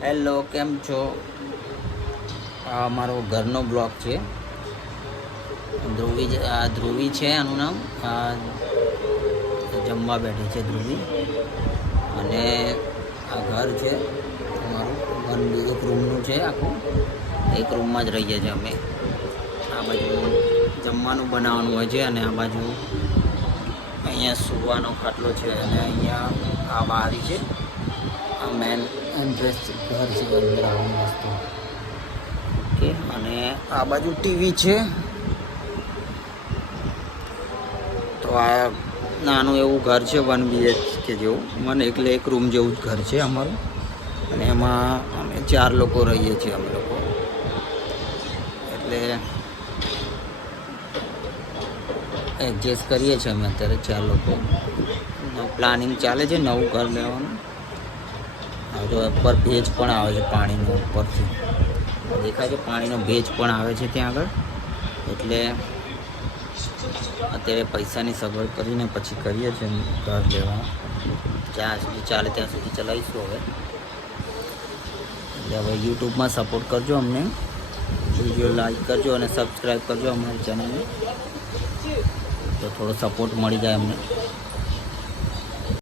Hello, કેમ છો? આ અમારો ઘરનો બ્લોગ છે. ધ્રુવી છે આનું નામ. આ જમવા બેઠી છે ધ્રુવી. અને આ ઘર છે અમારું. એક રૂમનું છે આખું. એક રૂમમાં જ રહીએ છીએ અમે. આ બાજુ જમવાનું બનાવવાનું હોય છે અને આ બાજુ અહીંયા સૂવાનો ખાટલો છે અને અહીંયા આ બારી છે. આ મેન એન્ટ્રેસ ઘર છે અંદર આવવાની વસ્તુ. ઓકે, અને આ બાજુ ટીવી છે. તો આ નાનું એવું ઘર છે 1 BHK જેવું. મને એક રૂમ જેવું જ ઘર છે અમારું. અને એમાં અમે 4 લોકો રહીએ છીએ અમે લોકો. એટલે એડજસ્ટ કરીએ છીએ અમે અત્યારે 4 લોકો. પ્લાનિંગ ચાલે છે નવું ઘર લેવાનું. તો ઉપર ભેજ પણ આવે છે પાણીનો. ઉપરથી દેખાય છે પાણીનો ભેજ પણ આવે છે ત્યાં આગળ. એટલે અત્યારે પૈસાની સગવડ કરીને પછી કરીએ છીએ ઘર લેવા. જ્યાં સુધી ચાલે ત્યાં સુધી ચલાવીશું હવે. એટલે હવે યુટ્યુબમાં સપોર્ટ કરજો અમને. વિડીયો લાઈક કરજો અને સબસ્ક્રાઈબ કરજો અમારી ચેનલને. તો થોડો સપોર્ટ મળી જાય અમને.